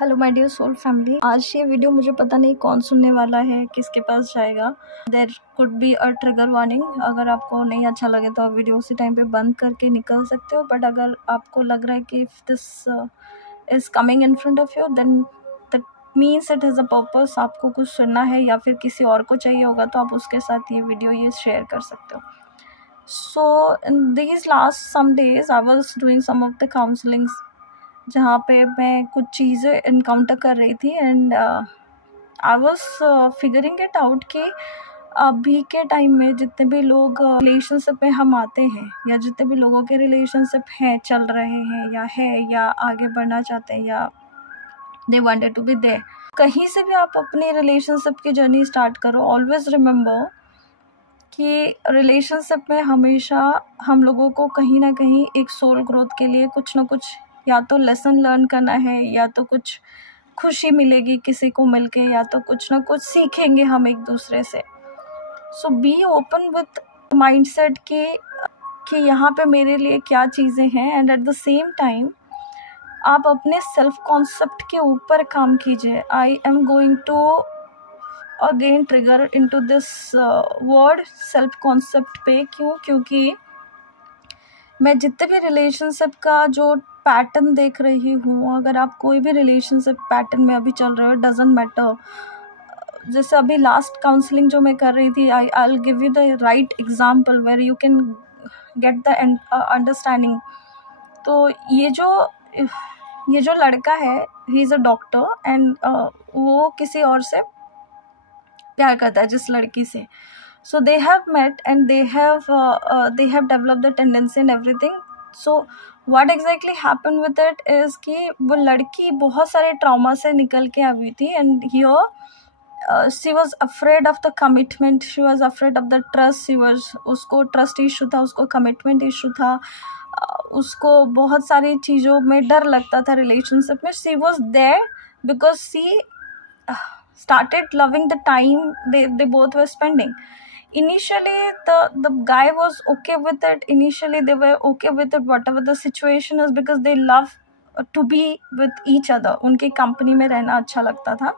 Hello my dear soul family. आज ये video मुझे पता नहीं कौन सुनने वाला है, किसके पास जाएगा। There could be a trigger warning. अगर आपको नहीं अच्छा लगे तो आप वीडियो उसी टाइम पे बंद करके निकल सकते हो, बट अगर आपको लग रहा है कि if this is coming in front of you then that means it has a purpose. आपको कुछ सुनना है या फिर किसी और को चाहिए होगा तो आप उसके साथ ये वीडियो शेयर कर सकते हो। So in these last some days I was doing some of the counsellings जहाँ पे मैं कुछ चीज़ें इनकाउंटर कर रही थी and I was figuring it out कि अभी के टाइम में जितने भी लोग रिलेशनशिप में हम आते हैं या जितने भी लोगों के रिलेशनशिप हैं, चल रहे हैं या आगे बढ़ना चाहते हैं या they wanted to be there, कहीं से भी आप अपनी रिलेशनशिप की जर्नी स्टार्ट करो, ऑलवेज रिमेंबर कि रिलेशनशिप में हमेशा हम लोगों को कहीं ना कहीं एक सोल ग्रोथ के लिए कुछ ना कुछ या तो लेसन लर्न करना है, या तो कुछ खुशी मिलेगी किसी को मिलके, या तो कुछ ना कुछ सीखेंगे हम एक दूसरे से। So be open with mindset कि यहाँ पे मेरे लिए क्या चीज़ें हैं, and at the same time आप अपने सेल्फ कॉन्सेप्ट के ऊपर काम कीजिए। I am going to again trigger into this word self concept पे। क्योंकि मैं जितने भी रिलेशनशिप का जो पैटर्न देख रही हूँ, अगर आप कोई भी रिलेशनशिप पैटर्न में अभी चल रहे हो, डजेंट मैटर। जैसे अभी लास्ट काउंसलिंग जो मैं कर रही थी, I will give you the right example where you can get the understanding. तो ये जो लड़का है, he is a doctor and वो किसी और से प्यार करता है, जिस लड़की से। So they have met and they have developed the tendency and everything. So what exactly happened with it is कि वो लड़की बहुत सारे ट्रॉमा से निकल के आई थी, and here she was afraid of the commitment, she was afraid of the trust, उसको ट्रस्ट इशू था, उसको कमिटमेंट इशू था, उसको बहुत सारी चीज़ों में डर लगता था रिलेशनशिप में। she was there because she started loving the time they both were spending. Initially the guy was okay with it, initially they were okay with it whatever the situation is, because they love to be with each other, उनके company में रहना अच्छा लगता था,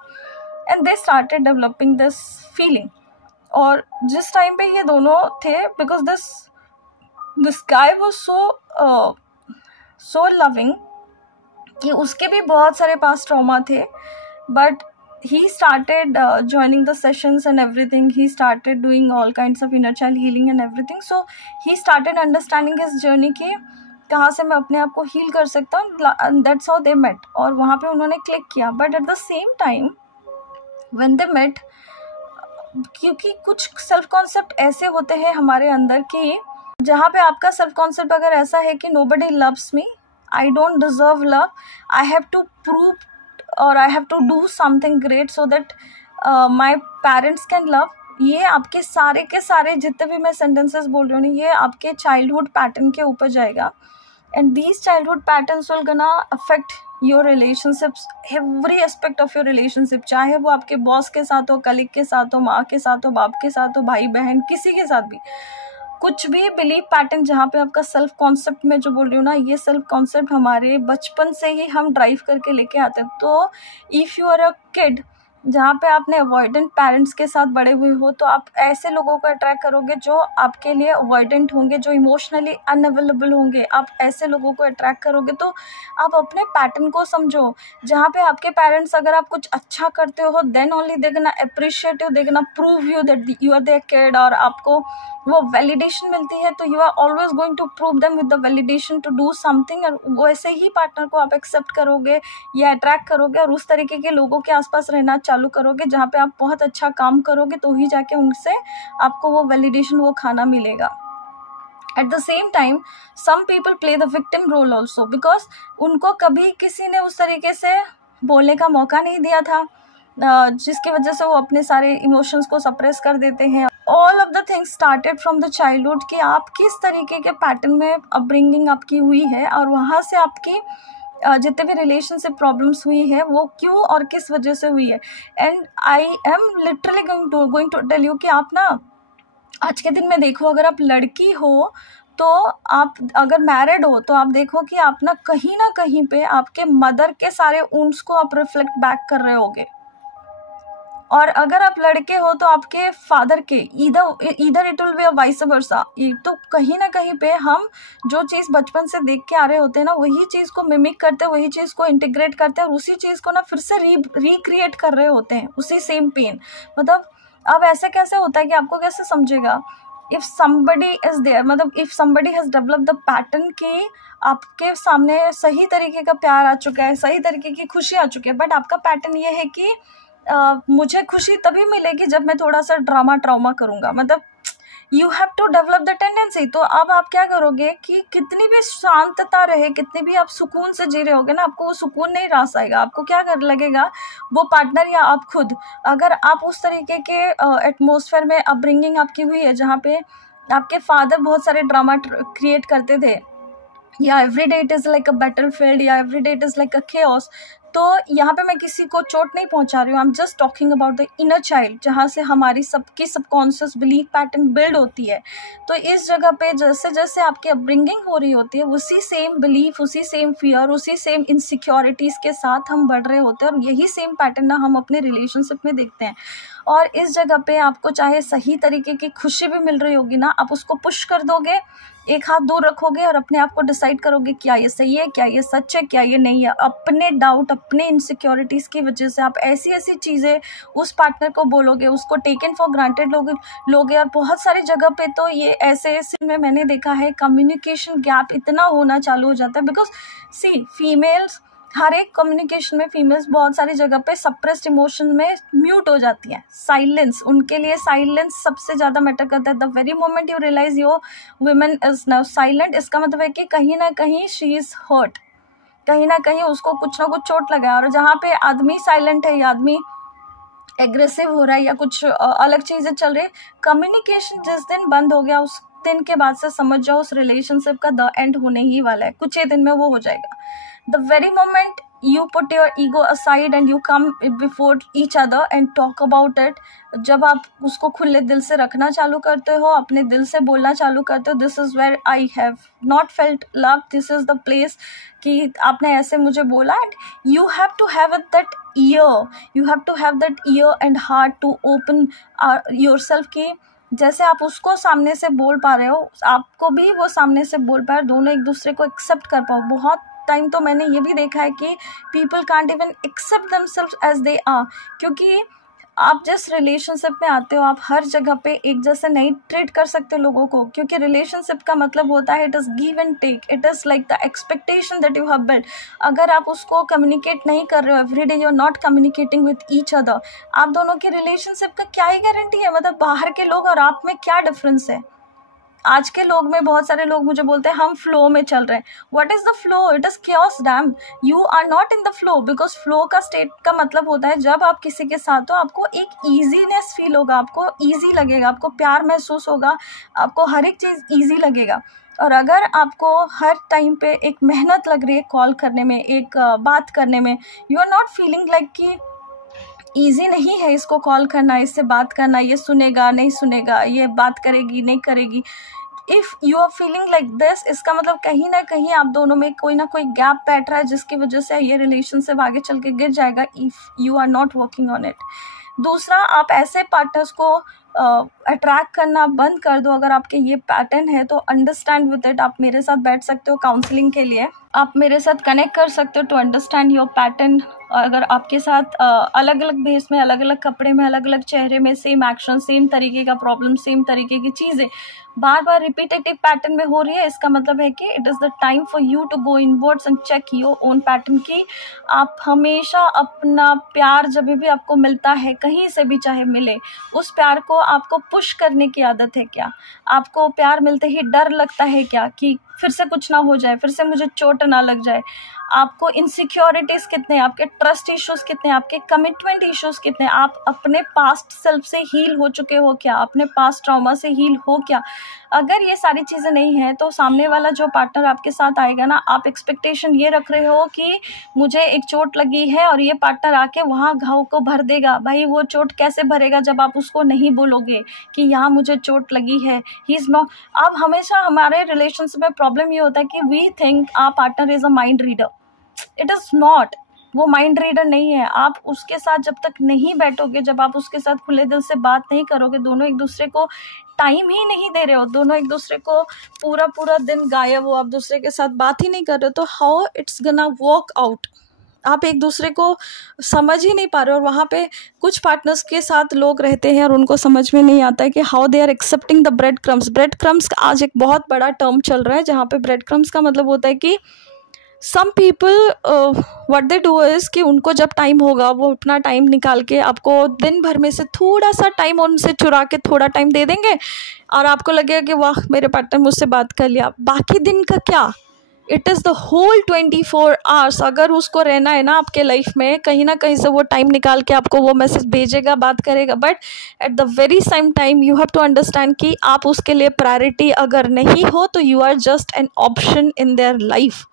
and they started developing this feeling. और जिस time पे ये दोनों थे, because this guy was so loving कि उसके भी बहुत सारे पास ट्रॉमा थे, but he started joining the sessions and everything. He started doing all kinds of inner child healing and everything. So he started understanding his journey कि कहाँ से मैं अपने आप को हील कर सकता हूँ। That's how they met. और वहाँ पे उन्होंने क्लिक किया। But at the same time when they met, क्योंकि कुछ सेल्फ कॉन्सेप्ट ऐसे होते हैं हमारे अंदर कि जहाँ पे आपका सेल्फ कॉन्सेप्ट अगर ऐसा है कि nobody loves me, I don't deserve love, I have to prove or I have to do something great so that my parents can love, ये आपके सारे के सारे जितने भी मैं सेंटेंसेस बोल रही हूँ, ये आपके चाइल्डहुड पैटर्न के ऊपर जाएगा, and these childhood patterns will gonna affect your relationships, every aspect of your relationship, चाहे वो आपके बॉस के साथ हो, कलीग के साथ हो, माँ के साथ हो, बाप के साथ हो, भाई बहन, किसी के साथ भी, कुछ भी बिलीव पैटर्न जहाँ पे आपका सेल्फ कॉन्सेप्ट में जो बोल रही हूँ ना, ये सेल्फ कॉन्सेप्ट हमारे बचपन से ही हम ड्राइव करके लेके आते हैं। तो if you are a kid जहाँ पे आपने अवॉइडेंट पेरेंट्स के साथ बड़े हुए हो, तो आप ऐसे लोगों को अट्रैक्ट करोगे जो आपके लिए अवॉइडेंट होंगे, जो इमोशनली अनअवेलेबल होंगे। आप ऐसे लोगों को अट्रैक्ट करोगे। तो आप अपने पैटर्न को समझो। जहाँ पे आपके पेरेंट्स अगर आप कुछ अच्छा करते हो, then only they gonna appreciate you, they gonna prove you that you are their kid, और आपको वो वैलिडेशन मिलती है, तो you are always going to prove them with the validation to do something. और वैसे ही पार्टनर को आप एक्सेप्ट करोगे या अट्रैक्ट करोगे, और उस तरीके के लोगों के आसपास रहना चालू करोगे जहाँ पे आप बहुत अच्छा काम करोगे, तो ही जाके उनसे आपको वो वैलिडेशन, वो खाना मिलेगा। At the same time, some people play the victim role also, because उनको कभी किसी ने उस तरीके से बोलने का मौका नहीं दिया था, जिसकी वजह से वो अपने सारे इमोशंस को सप्रेस कर देते हैं। All of the things started from the childhood, कि आप किस तरीके के पैटर्न में अपब्रिंगिंग आपकी हुई है, और वहाँ से आपकी जितने भी रिलेशनशिप प्रॉब्लम्स हुई है वो क्यों और किस वजह से हुई है। And I am literally going to tell you कि आप ना आज के दिन में देखो, अगर आप लड़की हो तो आप अगर मैरिड हो तो आप देखो कि आप ना कहीं पे आपके मदर के सारे वुंड्स को आप रिफ्लेक्ट बैक कर रहे होगे, और अगर आप लड़के हो तो आपके फादर के, इधर it will be vice versa. तो कहीं ना कहीं पे हम जो चीज़ बचपन से देख के आ रहे होते हैं ना, वही चीज़ को मिमिक करते हैं, वही चीज़ को इंटीग्रेट करते हैं और उसी चीज़ को ना फिर से रिक्रिएट कर रहे होते हैं, उसी सेम पेन। मतलब अब ऐसे कैसे होता है कि आपको कैसे समझेगा, इफ somebody is there, मतलब if somebody has developed the pattern कि आपके सामने सही तरीके का प्यार आ चुका है, सही तरीके की खुशी आ चुकी है, बट आपका पैटर्न ये है कि मुझे खुशी तभी मिलेगी जब मैं थोड़ा सा ट्रामा करूँगा। मतलब you have to develop the tendency. तो अब आप क्या करोगे कि कितनी भी शांतता रहे, कितनी भी आप सुकून से जी रहे होगे ना, आपको वो सुकून नहीं रास आएगा। आपको क्या कर लगेगा, वो पार्टनर या आप खुद, अगर आप उस तरीके के एटमोसफेयर में अपब्रिंगिंग आपकी हुई है जहाँ पे आपके फादर बहुत सारे ड्रामा क्रिएट करते थे, या every day it is like a battlefield, या every day it is like a chaos. तो यहाँ पे मैं किसी को चोट नहीं पहुँचा रही हूँ, I am just talking about the inner child, जहाँ से हमारी सबकी सबकॉन्शियस बिलीफ पैटर्न बिल्ड होती है। तो इस जगह पे जैसे जैसे आपकी अपब्रिंगिंग हो रही होती है, उसी सेम बिलीफ, उसी सेम फियर, उसी सेम इनसिक्योरिटीज़ के साथ हम बढ़ रहे होते हैं, और यही सेम पैटर्न ना हम अपने रिलेशनशिप में देखते हैं। और इस जगह पे आपको चाहे सही तरीके की खुशी भी मिल रही होगी ना, आप उसको पुश कर दोगे, एक हाथ दूर रखोगे और अपने आप को डिसाइड करोगे क्या ये सही है, क्या ये सच है, क्या ये नहीं है। अपने डाउट, अपने इनसिक्योरिटीज़ की वजह से आप ऐसी ऐसी चीज़ें उस पार्टनर को बोलोगे, उसको टेकन फॉर ग्रांटेड लोगे। और बहुत सारी जगह पे तो ये ऐसे में मैंने देखा है कम्युनिकेशन गैप इतना होना चालू हो जाता है, बिकॉज सी फीमेल्स, हर एक कम्युनिकेशन में फीमेल्स बहुत सारी जगह पे सप्रेस्ड इमोशन में म्यूट हो जाती हैं। साइलेंस, उनके लिए साइलेंस सबसे ज़्यादा मैटर करता है। The very moment you realise your women is now silent, इसका मतलब है कि कहीं ना कहीं शी इज़ हर्ट, कहीं ना कहीं उसको कुछ ना कुछ चोट लगा है। और जहाँ पे आदमी साइलेंट है या आदमी एग्रेसिव हो रहा है या कुछ अलग चीज़ें चल रही है, कम्युनिकेशन जिस दिन बंद हो गया उस दिन के बाद से समझ जाओ उस रिलेशनशिप का द एंड होने ही वाला है, कुछ ही दिन में वो हो जाएगा। The very moment you put your ego aside and you come before each other and talk about it, जब आप उसको खुले दिल से रखना चालू करते हो, अपने दिल से बोलना चालू करते हो, this is where I have not felt love, this is the place कि आपने ऐसे मुझे बोला, and you have to have that ear, you have to have that ear and heart to open yourself कि जैसे आप उसको सामने से बोल पा रहे हो, आपको भी वो सामने से बोल पा रहे, दोनों एक दूसरे को एक्सेप्ट कर पाओ। बहुत टाइम तो मैंने ये भी देखा है कि people can't even accept themselves as they are, क्योंकि आप जिस रिलेशनशिप में आते हो आप हर जगह पे एक जैसे नहीं ट्रीट कर सकते लोगों को, क्योंकि रिलेशनशिप का मतलब होता है it is give and take, it is like the expectation that you have built. अगर आप उसको कम्युनिकेट नहीं कर रहे हो, every day you are not communicating with each other, आप दोनों की रिलेशनशिप का क्या ही गारंटी है। मतलब बाहर के लोग और आप में क्या डिफरेंस है। आज के लोग में बहुत सारे लोग मुझे बोलते हैं हम फ्लो में चल रहे हैं। What is the flow? It is chaos damn, you are not in the flow, because flow का स्टेट का मतलब होता है जब आप किसी के साथ हो आपको एक ईजीनेस फील होगा, आपको ईजी लगेगा, आपको प्यार महसूस होगा, आपको हर एक चीज़ ईजी लगेगा। और अगर आपको हर टाइम पे एक मेहनत लग रही है कॉल करने में, एक बात करने में, you are not feeling like कि ईजी नहीं है इसको कॉल करना, इससे बात करना, ये सुनेगा नहीं सुनेगा, ये बात करेगी नहीं करेगी, if you are feeling like this, इसका मतलब कहीं ना कहीं आप दोनों में कोई ना कोई गैप बैठ रहा है जिसकी वजह से ये रिलेशनशिप आगे चल के गिर जाएगा if you are not working on it. दूसरा, आप ऐसे पार्टनर्स को अट्रैक्ट करना बंद कर दो। अगर आपके ये पैटर्न है तो अंडरस्टैंड विद इट, आप मेरे साथ बैठ सकते हो काउंसलिंग के लिए, आप मेरे साथ कनेक्ट कर सकते हो टू अंडरस्टैंड योर पैटर्न। अगर आपके साथ अलग अलग भेस में, अलग अलग कपड़े में, अलग अलग चेहरे में सेम एक्शन, सेम तरीके का प्रॉब्लम, सेम तरीके की चीज़ें बार बार रिपीटेटिव पैटर्न में हो रही है, इसका मतलब है कि it is the time for you to go inwards and check your own pattern की आप हमेशा अपना प्यार जब भी आपको मिलता है, कहीं से भी चाहे मिले, उस प्यार को आपको पुश करने की आदत है क्या? आपको प्यार मिलते ही डर लगता है क्या कि फिर से कुछ ना हो जाए, फिर से मुझे चोट ना लग जाए। आपको इनसिक्योरिटीज़ कितने, आपके ट्रस्ट इश्यूज़ कितने, आपके कमिटमेंट इश्यूज़ कितने, आप अपने पास्ट सेल्फ से हील हो चुके हो क्या, अपने पास्ट ट्रॉमा से हील हो क्या। अगर ये सारी चीज़ें नहीं हैं तो सामने वाला जो पार्टनर आपके साथ आएगा ना, आप एक्सपेक्टेशन ये रख रहे हो कि मुझे एक चोट लगी है और ये पार्टनर आके वहाँ घाव को भर देगा। भाई वो चोट कैसे भरेगा जब आप उसको नहीं बोलोगे कि यहाँ मुझे चोट लगी है। He is not. अब हमेशा हमारे रिलेशनशिप में प्रॉब्लम ये होता है कि we think our partner is a mind reader. It is not. वो माइंड रीडर नहीं है। आप उसके साथ जब तक नहीं बैठोगे, जब आप उसके साथ खुले दिल से बात नहीं करोगे, दोनों एक दूसरे को टाइम ही नहीं दे रहे हो, दोनों एक दूसरे को पूरा पूरा दिन गायब हो, आप दूसरे के साथ बात ही नहीं कर रहे हो, तो हाउ इट्स गना वर्क आउट। आप एक दूसरे को समझ ही नहीं पा रहे हो। और वहाँ पे कुछ पार्टनर्स के साथ लोग रहते हैं और उनको समझ में नहीं आता है कि how they are accepting the bread crumbs. Bread crumbs आज एक बहुत बड़ा टर्म चल रहा है, जहाँ पे ब्रेड क्रम्स का मतलब होता है कि some people what they do is कि उनको जब टाइम होगा वो अपना टाइम निकाल के आपको दिन भर में से थोड़ा सा टाइम उनसे चुरा के थोड़ा टाइम दे देंगे और आपको लगेगा कि वाह मेरे पार्टनर मुझसे बात कर लिया। बाकी दिन का क्या, it is the whole 24 hours. अगर उसको रहना है ना आपके लाइफ में, कहीं ना कहीं से वो टाइम निकाल के आपको वो मैसेज भेजेगा, बात करेगा। But at the very same time you have to understand कि आप उसके लिए प्रायोरिटी अगर नहीं हो तो you are just an option in their life.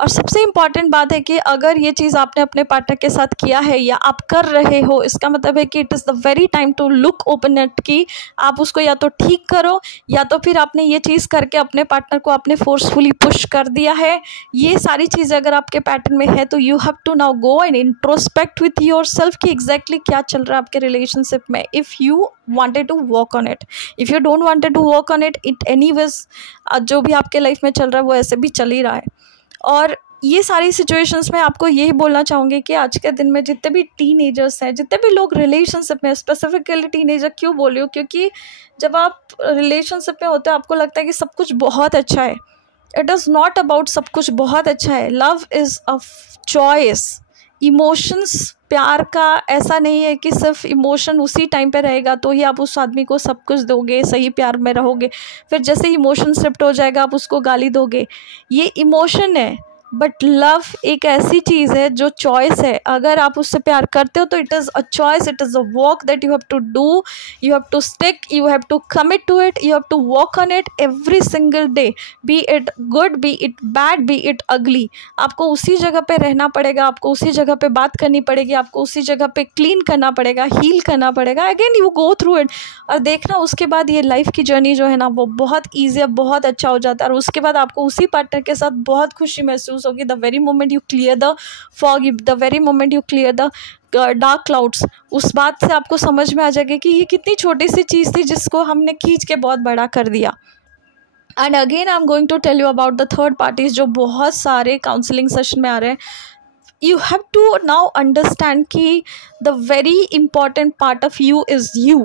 और सबसे इम्पॉर्टेंट बात है कि अगर ये चीज़ आपने अपने पार्टनर के साथ किया है या आप कर रहे हो, इसका मतलब है कि it is the very time to look open at कि आप उसको या तो ठीक करो या तो फिर आपने ये चीज़ करके अपने पार्टनर को आपने फोर्सफुली पुश कर दिया है। ये सारी चीज़ें अगर आपके पैटर्न में है तो you have to now go and introspect with your self कि एग्जैक्टली क्या चल रहा है आपके रिलेशनशिप में। If you wanted to work on it, if you don't wanted to work on it, it anyways जो भी आपके लाइफ में चल रहा है वो ऐसे भी चल ही रहा है। और ये सारी सिचुएशंस में आपको यही बोलना चाहूँगी कि आज के दिन में जितने भी टीनेजर्स हैं, जितने भी लोग रिलेशनशिप में, स्पेसिफिकली टीनेजर क्यों बोल रही हूँ, क्योंकि जब आप रिलेशनशिप में होते हो आपको लगता है कि सब कुछ बहुत अच्छा है। इट इज़ नॉट अबाउट सब कुछ बहुत अच्छा है। Love is a choice. Emotions, प्यार का ऐसा नहीं है कि सिर्फ इमोशन उसी टाइम पे रहेगा तो ही आप उस आदमी को सब कुछ दोगे, सही प्यार में रहोगे, फिर जैसे इमोशन शिफ्ट हो जाएगा आप उसको गाली दोगे। ये इमोशन है। बट लव एक ऐसी चीज़ है जो चॉइस है। अगर आप उससे प्यार करते हो तो it is a choice, it is a work that you have to do, you have to stick, you have to commit to it, you have to work on it every single day, be it good, be it bad, be it ugly. आपको उसी जगह पे रहना पड़ेगा, आपको उसी जगह पे बात करनी पड़ेगी, आपको उसी जगह पे क्लीन करना पड़ेगा, हील करना पड़ेगा। Again you go through it और देखना उसके बाद ये लाइफ की जर्नी जो है ना वो बहुत ईजी, बहुत अच्छा हो जाता है। और उसके बाद आपको उसी पार्टनर के साथ बहुत खुशी महसूस होगी। The very moment you clear the fog, the very moment you clear the dark clouds, उस बात से आपको समझ में आ जाएगा कि ये कितनी छोटी सी चीज़ थी जिसको हमने खींच के बहुत बड़ा कर दिया। And again I am going to tell you about the third parties जो बहुत सारे काउंसलिंग सेशन में आ रहे हैं। You have to now understand कि the very important part of you is you.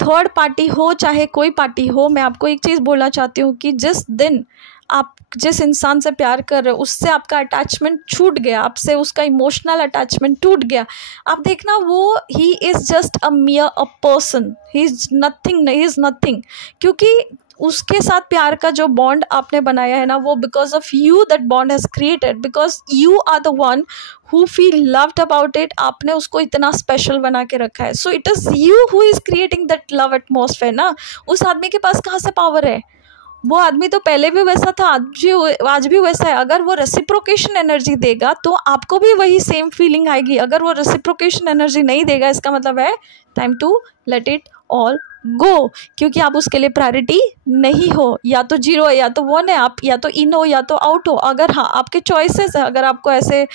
Third party हो चाहे कोई पार्टी हो, मैं आपको एक चीज़ बोलना चाहती हूँ कि जिस दिन आप जिस इंसान से प्यार कर रहे हो उससे आपका अटैचमेंट छूट गया, आपसे उसका इमोशनल अटैचमेंट टूट गया, आप देखना वो he is just a मियर a person, he is nothing, he is nothing. क्योंकि उसके साथ प्यार का जो बॉन्ड आपने बनाया है ना वो because of you that bond has created, because you are the one who feel loved about it. आपने उसको इतना स्पेशल बना के रखा है। So it is you who is creating that love atmosphere ना। उस आदमी के पास कहाँ से पावर है? वो आदमी तो पहले भी वैसा था, आज भी वैसा है। अगर वो रेसिप्रोकेशन एनर्जी देगा तो आपको भी वही सेम फीलिंग आएगी। अगर वो रेसिप्रोकेशन एनर्जी नहीं देगा इसका मतलब है time to let it all go, क्योंकि आप उसके लिए प्रायोरिटी नहीं हो। या तो जीरो है या तो वन है, आप या तो इन हो या तो आउट हो। अगर हाँ आपके चॉइसेस है, अगर आपको ऐसे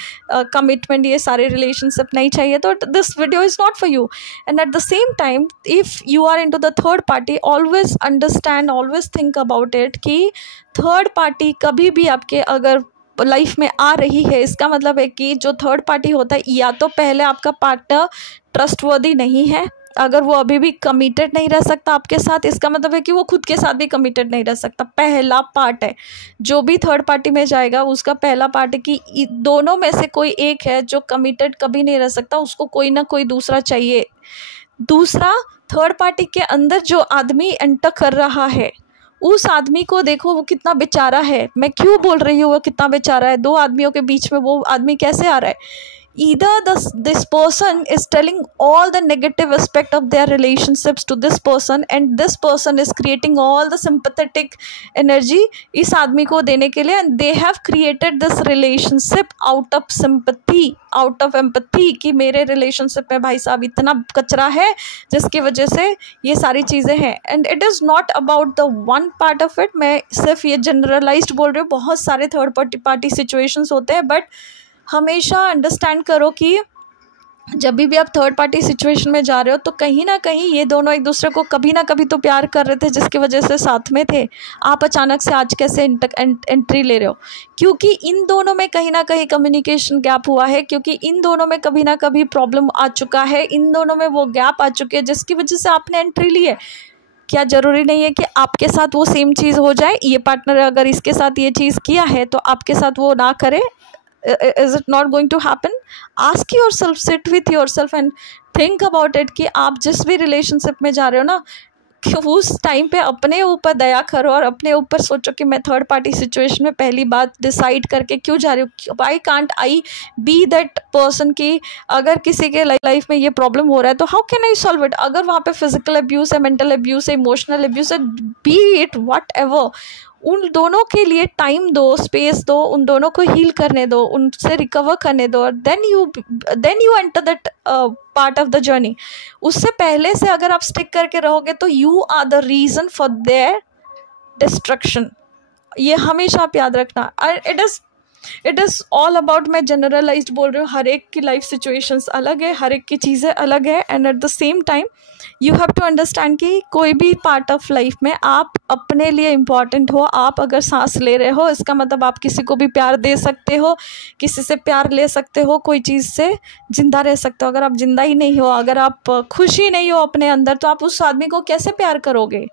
कमिटमेंट ये सारे रिलेशनशिप नहीं चाहिए तो this video is not for you. And at the same time if you are into the third party, always understand, always think about it कि थर्ड पार्टी कभी भी आपके अगर लाइफ में आ रही है, इसका मतलब है कि जो थर्ड पार्टी होता है या तो पहले आपका पार्टनर ट्रस्टवर्दी नहीं है, अगर वो अभी भी कमिटेड नहीं रह सकता आपके साथ, इसका मतलब है कि वो खुद के साथ भी कमिटेड नहीं रह सकता। पहला पार्ट है जो भी थर्ड पार्टी में जाएगा उसका पहला पार्ट है कि दोनों में से कोई एक है जो कमिटेड कभी नहीं रह सकता, उसको कोई ना कोई दूसरा चाहिए। दूसरा, थर्ड पार्टी के अंदर जो आदमी एंटर कर रहा है उस आदमी को देखो वो कितना बेचारा है। मैं क्यों बोल रही हूँ वो कितना बेचारा है, दो आदमियों के बीच में वो आदमी कैसे आ रहा है? Either this person is telling all the negative aspect of their relationships to this person, and this person is creating all the sympathetic energy इस आदमी को देने के लिए, and they have created this relationship out of sympathy, out of empathy कि मेरे relationship में भाई साहब इतना कचरा है जिसकी वजह से ये सारी चीज़ें हैं। and it is not about the one part of it, मैं सिर्फ ये generalized बोल रही हूँ, बहुत सारे थर्ड पार्टी सिचुएशंस होते हैं, बट हमेशा अंडरस्टैंड करो कि जब भी आप थर्ड पार्टी सिचुएशन में जा रहे हो तो कहीं ना कहीं ये दोनों एक दूसरे को कभी ना कभी तो प्यार कर रहे थे जिसकी वजह से साथ में थे। आप अचानक से आज कैसे एंट्री ले रहे हो? क्योंकि इन दोनों में कहीं ना कहीं कम्युनिकेशन गैप हुआ है, क्योंकि इन दोनों में कभी ना कभी प्रॉब्लम आ चुका है, इन दोनों में वो गैप आ चुके हैं जिसकी वजह से आपने एंट्री ली है। क्या ज़रूरी नहीं है कि आपके साथ वो सेम चीज़ हो जाए? ये पार्टनर अगर इसके साथ ये चीज़ किया है तो आपके साथ वो ना करे? Is it not going to happen? Ask yourself, sit with yourself and think about it कि आप जिस भी रिलेशनशिप में जा रहे हो ना, कि उस टाइम पे अपने ऊपर दया करो और अपने ऊपर सोचो कि मैं थर्ड पार्टी सिचुएशन में पहली बात डिसाइड करके क्यों जा रही हूँ। Why can't I be that person की अगर किसी के लाइफ में ये प्रॉब्लम हो रहा है तो how can I solve it? अगर वहाँ पे फिजिकल अब्यूज़ है, मेंटल अब्यूज़ है, इमोशनल अब्यूज़ है, बी इट वट एवर, उन दोनों के लिए टाइम दो, स्पेस दो, उन दोनों को हील करने दो, उनसे रिकवर करने दो, और then you enter that part of the journey. उससे पहले से अगर आप स्टिक करके रहोगे तो you are the reason for their destruction. ये हमेशा आप याद रखना। इट इज़ ऑल अबाउट, मैं जनरलाइज्ड बोल रही हूँ, हर एक की लाइफ सिचुएशंस अलग है, हर एक की चीज़ें अलग है, and at the same time you have to understand कि कोई भी पार्ट ऑफ लाइफ में आप अपने लिए इम्पॉर्टेंट हो। आप अगर सांस ले रहे हो इसका मतलब आप किसी को भी प्यार दे सकते हो, किसी से प्यार ले सकते हो, कोई चीज़ से ज़िंदा रह सकते हो। अगर आप ज़िंदा ही नहीं हो, अगर आप खुश ही नहीं हो अपने अंदर, तो आप उस आदमी को कैसे प्यार करोगे?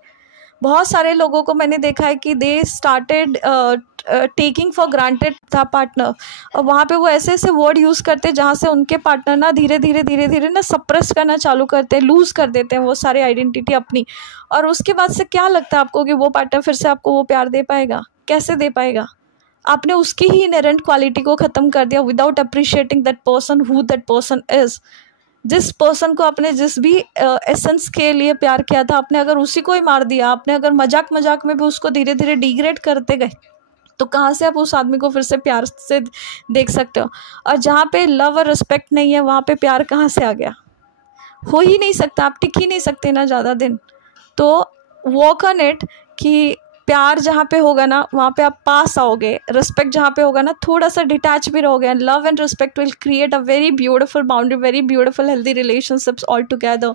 बहुत सारे लोगों को मैंने देखा है कि they started taking for granted था पार्टनर, और वहाँ पे वो ऐसे ऐसे वर्ड यूज़ करते हैं जहाँ से उनके पार्टनर ना धीरे धीरे ना सप्रेस करना चालू करते हैं, लूज़ कर देते हैं वो सारी आइडेंटिटी अपनी। और उसके बाद से क्या लगता है आपको कि वो पार्टनर फिर से आपको वो प्यार दे पाएगा? कैसे दे पाएगा? आपने उसकी ही इनहेरेंट क्वालिटी को ख़त्म कर दिया without appreciating that person who that person is. जिस पर्सन को आपने जिस भी एसेंस के लिए प्यार किया था, आपने अगर उसी को ही मार दिया, आपने अगर मजाक में भी उसको धीरे धीरे डिग्रेड करते गए, तो कहाँ से आप उस आदमी को फिर से प्यार से देख सकते हो? और जहाँ पे लव और रिस्पेक्ट नहीं है वहाँ पे प्यार कहाँ से आ गया? हो ही नहीं सकता, आप टिक ही नहीं सकते ना ज़्यादा दिन। तो वर्क ऑन इट कि प्यार जहाँ पे होगा ना वहाँ पे आप पास आओगे, रिस्पेक्ट जहाँ पे होगा ना थोड़ा सा डिटैच भी रहोगे, and love and respect will create a very beautiful boundary, very beautiful healthy relationships all together.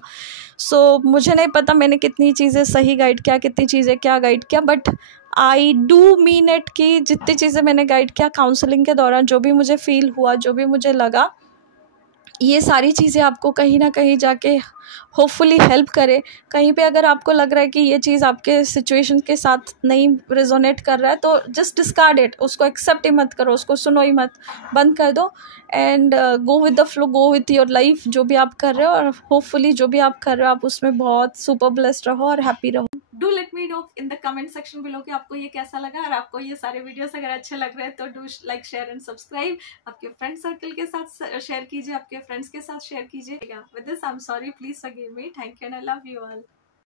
So मुझे नहीं पता मैंने कितनी चीज़ें सही गाइड किया, कितनी चीज़ें क्या गाइड किया, but I do mean it कि जितनी चीज़ें मैंने गाइड किया काउंसलिंग के दौरान, जो भी मुझे फील हुआ, जो भी मुझे लगा, ये सारी चीज़ें आपको कहीं ना कहीं जाके होपफुली हेल्प करे। कहीं पे अगर आपको लग रहा है कि ये चीज़ आपके सिचुएशन के साथ नहीं रेजोनेट कर रहा है तो जस्ट डिस्कार्ड इट, उसको एक्सेप्ट ही मत करो, उसको सुनो ही मत, बंद कर दो, and go with the flow, go with your life, जो भी आप कर रहे हो, और होपफुली जो भी आप कर रहे हो आप उसमें बहुत सुपर ब्लेस्ड रहो और हैप्पी रहो। Do let me know in the comment section below कि आपको ये कैसा लगा, और आपको ये सारे वीडियोस अगर अच्छे लग रहे हैं तो do like, share and subscribe. आपके फ्रेंड सर्कल के साथ शेयर कीजिए, आपके फ्रेंड्स के साथ शेयर कीजिए। With this I am sorry, please forgive me, thank you and I love you all.